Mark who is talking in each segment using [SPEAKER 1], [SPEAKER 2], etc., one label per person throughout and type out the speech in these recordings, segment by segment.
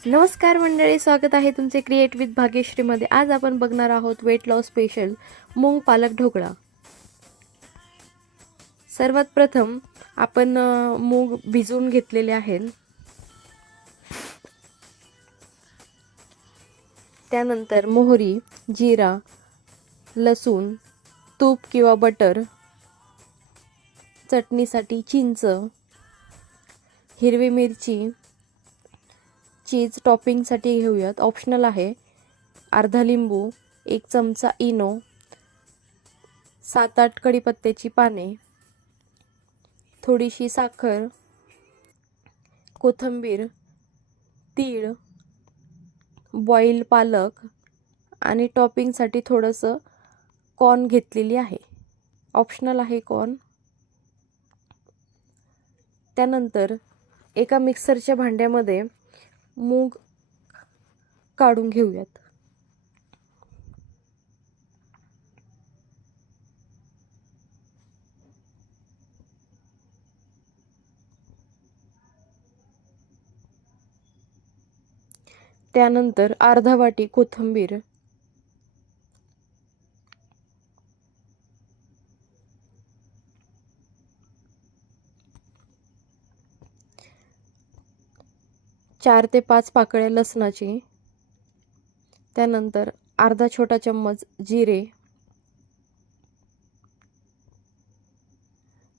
[SPEAKER 1] नमस्कार मंडळी स्वागत आहे तुमचे क्रिएट विथ भाग्यश्रीमध्ये. आज आपण बघणार आहोत वेट लॉस स्पेशल मूग पालक ढोकळा. सर्वात प्रथम आपण मूग भिजवून घेतलेले आहेत. त्यानंतर मोहरी जिरा लसूण तूप किंवा बटर चटणीसाठी चिंच हिरवी मिरची चीज टॉपिंगसाठी घेऊयात. ऑप्शनल आहे अर्धा लिंबू एक चमचा इनो सात आठ कढीपत्त्याची पाने थोडीशी साखर कोथिंबीर तीळ बॉईल पालक आणि टॉपिंगसाठी थोडंसं कॉर्न घेतलेली आहे. ऑप्शनल आहे कॉर्न. त्यानंतर एका मिक्सरच्या भांड्यामध्ये मूग काढून घेऊयात. त्यानंतर अर्धा वाटी कोथिंबीर चार ते पाच पाकळ्या लसणाची त्यानंतर अर्धा छोटा चम्मच जिरे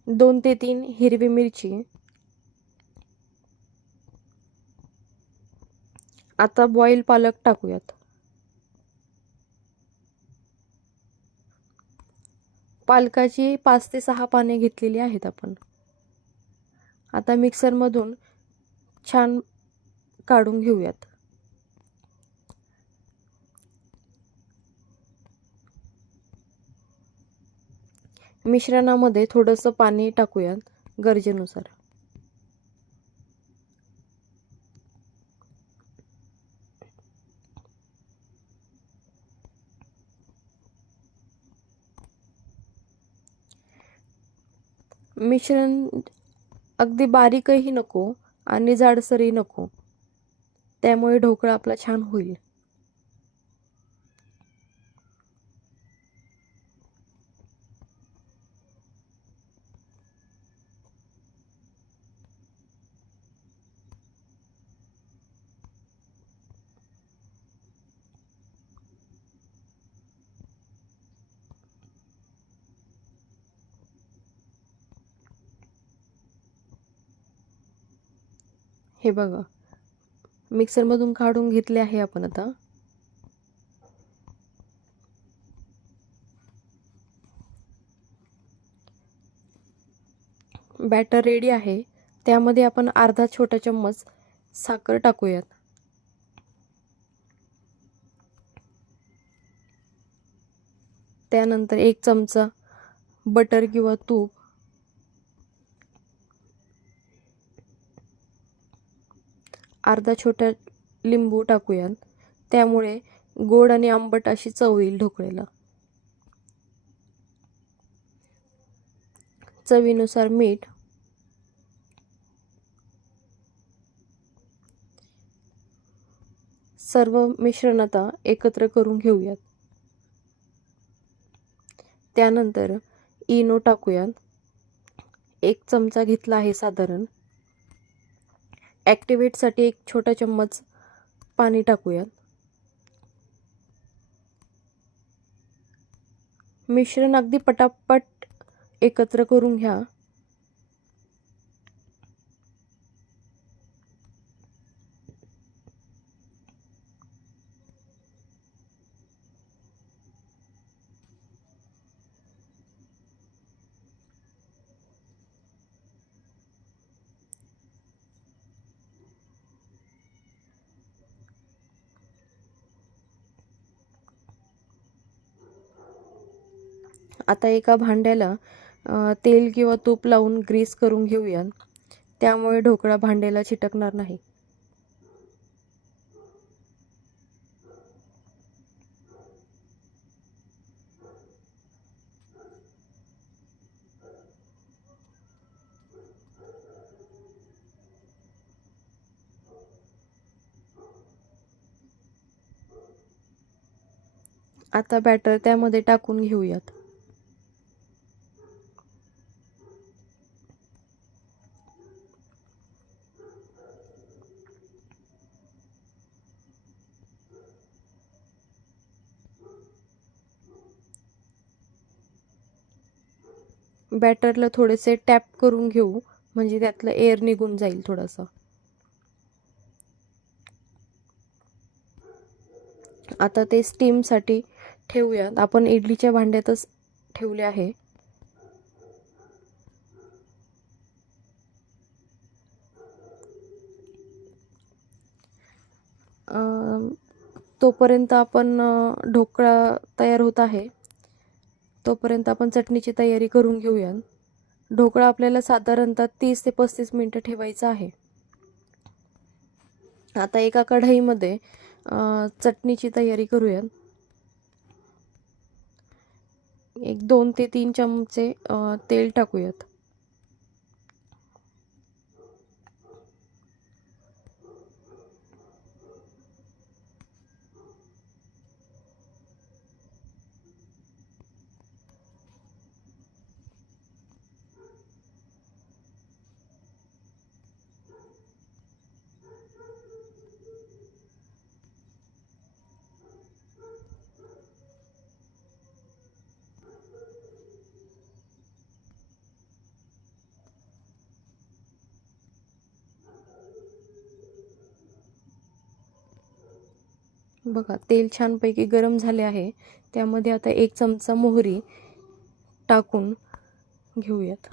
[SPEAKER 1] दोन ते तीन हिरवी मिरची आता बॉईल पालक टाकूयात. पालकाची पाच ते सहा पाने घेतलेली आहेत आपण. आता मिक्सरमधून छान काढून घेऊयात. मिश्रणामध्ये थोडंसं पाणी टाकूयात गरजेनुसार. मिश्रण अगदी बारीकही नको आणि जाडसरही नको. त्यामुळे ढोकळा आपला छान होईल. हे बघा. मिक्सरमधून काढून घेतले आहे आपण आता. बॅटर रेडी आहे. त्यामध्ये आपण अर्धा छोटा चम्मच साखर टाकूयात. त्यानंतर एक चमचा बटर किंवा तूप अर्धा छोटा लिंबू टाकूयात. त्यामुळे गोड आणि आंबट अशी चव येईल ढोकळ्याला चवीनुसार मीठ. सर्व मिश्रण आता एकत्र करून घेऊयात. त्यानंतर इनो टाकूयात. एक चमचा घेतला आहे साधारण. ॲक्टिवेटसाठी एक छोटा चम्मच पाणी टाकूयात. मिश्रण अगदी पटापट एकत्र करून घ्या. आता एका भांड्याला तेल किंवा तूप लावून ग्रीस करून घेऊया. त्यामुळे ढोकळा भांड्याला चिटकणार नाही. आता बॅटर त्यामध्ये टाकून घेऊयात. बॅटरला थोडेसे टॅप करून घेऊ म्हणजे त्यातलं एअर निघून जाईल थोडंसं. आता ते स्टीमसाठी ठेवूयात. आपण इडलीच्या भांड्यातच ठेवले आहे. तोपर्यंत आपण ढोकळा तयार होत आहे. तोपर्यंत आपण चटणीची तयारी करून घेऊया. ढोकळा आपल्याला साधारणतः तीस ते पस्तीस मिनटं ठेवायचा आहे. आता एका कढईमध्ये चटणीची तयारी करूया. एक दोन ते तीन चमचे तेल टाकूयात. बघा तेल छानपैकी गरम झाले आहे. त्यामध्ये आता एक चमचा मोहरी टाकून घेऊयात.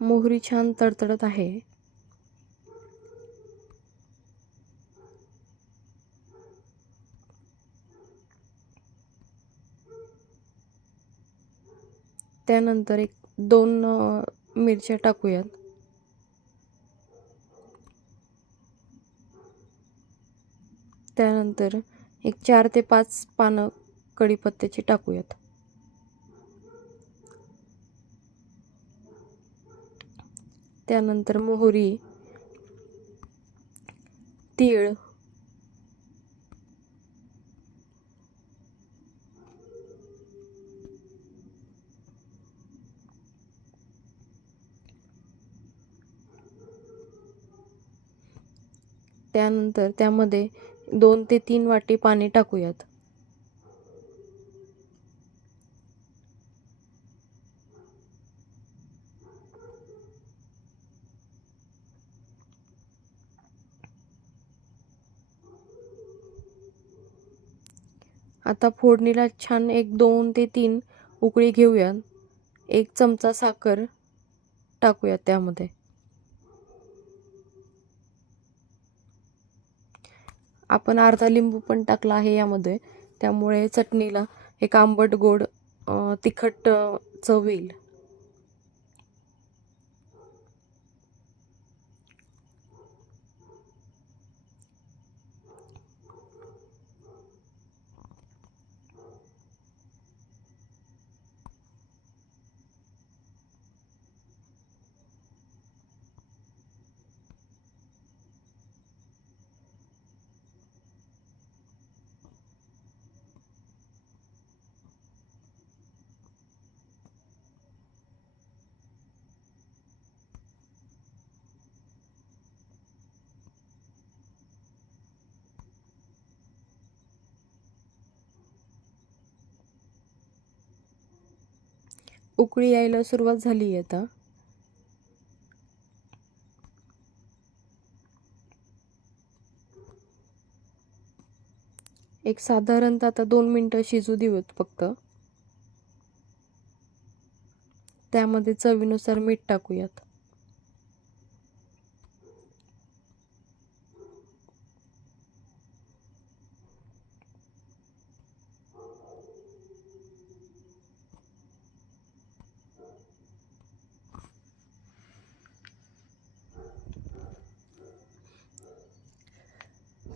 [SPEAKER 1] मोहरी छान तडतडत आहे. त्यानंतर एक दोन मिरच्या टाकूयात. त्यानंतर एक चार ते पाच पानं कढीपत्त्याची टाकूयात. त्यानंतर मोहरी तीळ त्यानंतर त्यामध्ये दोन ते तीन वाटी पाणी टाकूयात. आता फोडणीला छान एक दोन ते तीन उकळी घेऊयात. एक चमचा साखर टाकूयात त्यामध्ये. आपण अर्धा लिंबू पण टाकला आहे यामध्ये. त्यामुळे चटणीला एक आंबट गोड तिखट चव येईल. उकळी यायला सुरुवात झाली आहे आता. एक साधारणतः आता दोन मिनटं शिजू देऊत फक्त. त्यामध्ये चवीनुसार मीठ टाकूयात.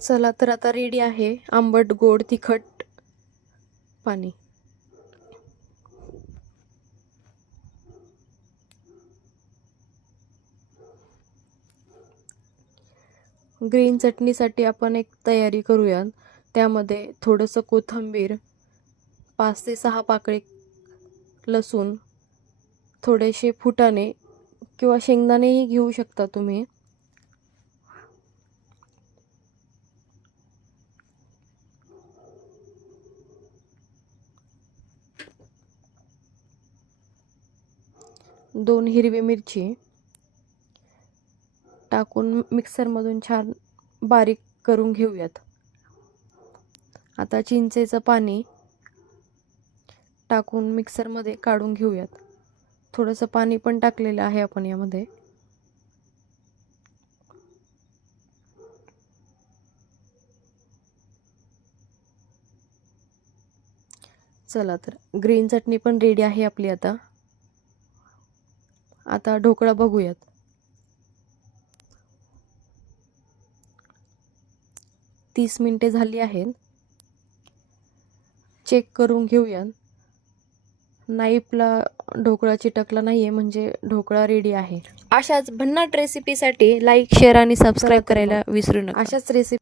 [SPEAKER 1] चला तर आता रेडी आहे. आंबट गोड तिखट पाणी. ग्रीन चटणीसाठी आपण एक तयारी करूया त्यामध्ये थोडंसं कोथिंबीर पाच ते सहा पाकळे लसूण थोडेसे फुटाणे किंवा शेंगदाणेही घेऊ शकता तुम्ही. दोन हिरवी मिरची टाकून मिक्सरमधून छान बारीक करून घेऊयात. आता चिंचेचं पाणी टाकून मिक्सरमध्ये काढून घेऊयात. थोडंसं पाणी पण टाकलेलं आहे आपण यामध्ये. चला तर ग्रीन चटणी पण रेडी आहे आपली आता. आता ढोकळा बघूयात. तीस मिनटे झाली आहेत. चेक करून घेऊया नाईफला ढोकळा चिटकला नाही आहे म्हणजे ढोकळा रेडी आहे. अशाच भन्नाट रेसिपीसाठी लाईक शेअर आणि सबस्क्राईब करायला विसरू नका. अशाच रेसिपी